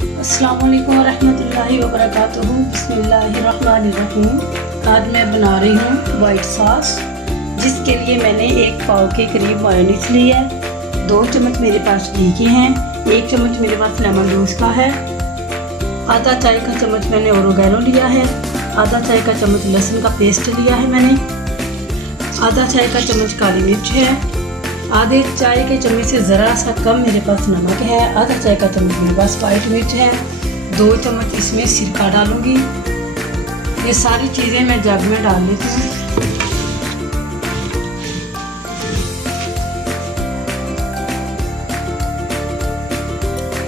अस्सलाम वालेकुम वरहमतुल्लाहि वबरकातुहू। बिस्मिल्लाहिर्रहमानिर्रहीम। आज मैं बना रही हूँ वाइट सॉस, जिसके लिए मैंने 1 पाव के करीब मायोनीज ली है। 2 चम्मच मेरे पास घी के हैं, 1 चम्मच मेरे पास लेमन जूस का है, आधा चाय का चम्मच मैंने ओरिगैनो लिया है, आधा चाय का चम्मच लहसुन का पेस्ट लिया है मैंने, आधा चाय का चम्मच काली मिर्च है, आधे चाय के चम्मच से ज़रा सा कम मेरे पास नमक है, आधा चाय का चम्मच मेरे पास वाइट मिर्च है, 2 चम्मच इसमें सिरका डालूंगी। ये सारी चीज़ें मैं जग में डाल लेती हूँ।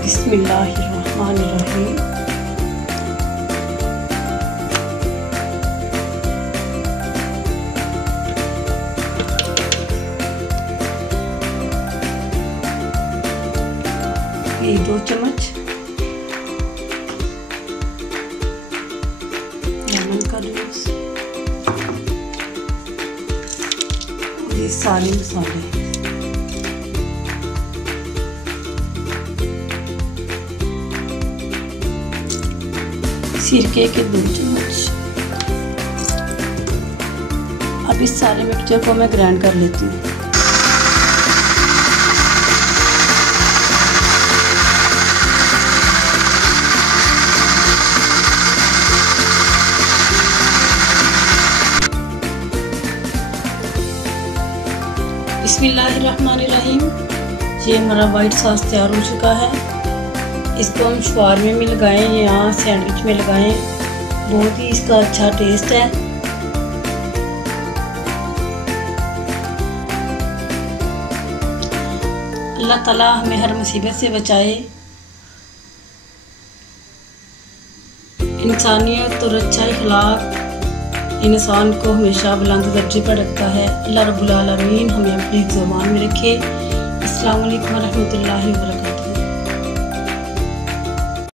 बिस्मिल्लाहिर्रहमानिर्रहीम। ये 2 चम्मच लेमन का जूस और ये सारे मसाले। सिरके के 2 चम्मच। अब इस सारे मिक्सचर को मैं ग्राइंड कर लेती हूँ। बिस्मिल्लाहिर्रहमानिर्रहीम। ये हमारा वाइट सॉस तैयार हो चुका है। इसको हम शवारमे में लगाएं या सैंडविच में लगाएं, बहुत ही इसका अच्छा टेस्ट है। अल्लाह ताला हमें हर मुसीबत से बचाए। इंसानियत और अच्छा अखलाक इंसान को हमेशा बुलंद दर्जे पर रखता है। अल्लाह रब्बुल आलमीन हमें अपनी ज़ुबान में रखे। अस्सलाम वालेकुम रहमतुल्लाहि व बरकातहू।